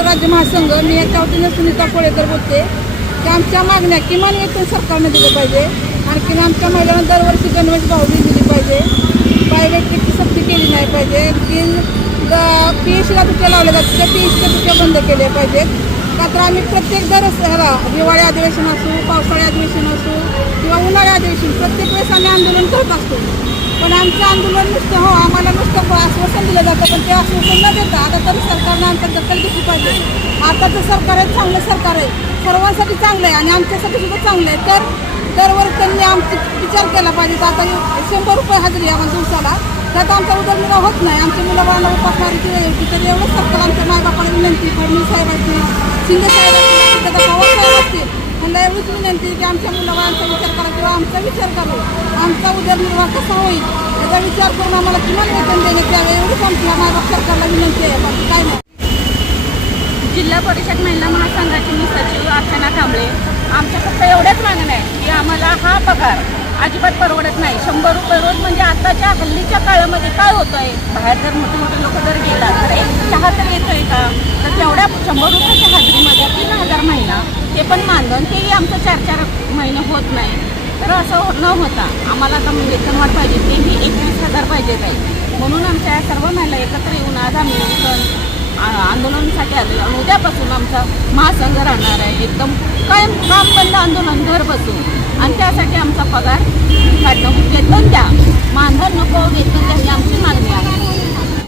राज्य महासंघ मी याच्या वतीनं सुनीता कोळेकर बोलते. की आमच्या मागण्या किमान वेतन सरकारनं दिलं पाहिजे. आणखीन आमच्या महिलांना दरवर्षी गणवेश भावली दिली पाहिजे. बायोमेट्रिकची सक्ती केली नाही पाहिजे. आणखीन पी एच सीला तुटल्या लावल्या जातात. त्या पी एचच्या तुटल्या बंद केल्या पाहिजेत. का तर आम्ही प्रत्येक दर ह्याला हिवाळी अधिवेशन असू पावसाळी अधिवेशन असू किंवा उन्हाळी अधिवेशन प्रत्येक वेळेस आम्ही आंदोलन करत असतो. पण आमचं आंदोलन नुसतं हो आम्हाला नुसतं आश्वासन दिलं जातं पण ते आश्वासन न देता आता तरी सरकारनं आमचं दखल घेतली पाहिजे. आताचं सरकार आहे चांगलं सरकार आहे. सर्वांसाठी चांगलं आहे आणि आमच्यासाठी सुद्धा चांगलं आहे. तर दरवर्षी त्यांनी आमची विचार केला पाहिजे. तर आता शंभर रुपये हजेरी आहे आम्हाला दिवसाला. त्यात आमचा उदरनिर्वाह होत नाही. आमच्या मुलं बाळांना उपासमारीची वेळ येते तर एवढं सरकार आमच्या मायबापाला विनंती फडणवीस साहेबांची शिंदे साहेब त्यांना एवढीच विनंती की आमच्या मुलाबाळांचा विचार करा किंवा आमचा विचार करू. आमचा उदरनिर्वाह कसा होईल? याचा विचार करून आम्हाला किमान वेतन देण्यात यावे एवढीच आमच्या मायबाप सरकारला विनंती आहे. बाकी काय नाही. जिल्हा परिषद महिला महासंघाची मी सचिव अर्चना कांबळे आमच्या फक्त एवढ्याच मागण्या आहे की आम्हाला हा पगार अजिबात परवडत नाही. शंभर रुपये रोज म्हणजे आताच्या हल्लीच्या काळामध्ये काय होतं आहे बाहेर जर मोठे मोठे लोक जर गेला तर एक चहा तर येतोय का? तर तेवढ्या शंभर रुपये हाजरीमध्ये तीन हजार महिना ते पण मानधन तेही आमचं चार चार महिने होत नाही. तर असं न होता आम्हाला आता म्हणजे वेतनवाढ पाहिजे. तेही एकवीस हजार पाहिजे काही म्हणून आमच्या सर्व महिला एकत्र येऊन आज आम्ही आंदोलनासाठी आलो आणि उद्यापासून आमचा महासंघ राहणार आहे. एकदम कायम काम बंद आंदोलन घर बसून. आणि त्यासाठी आमचा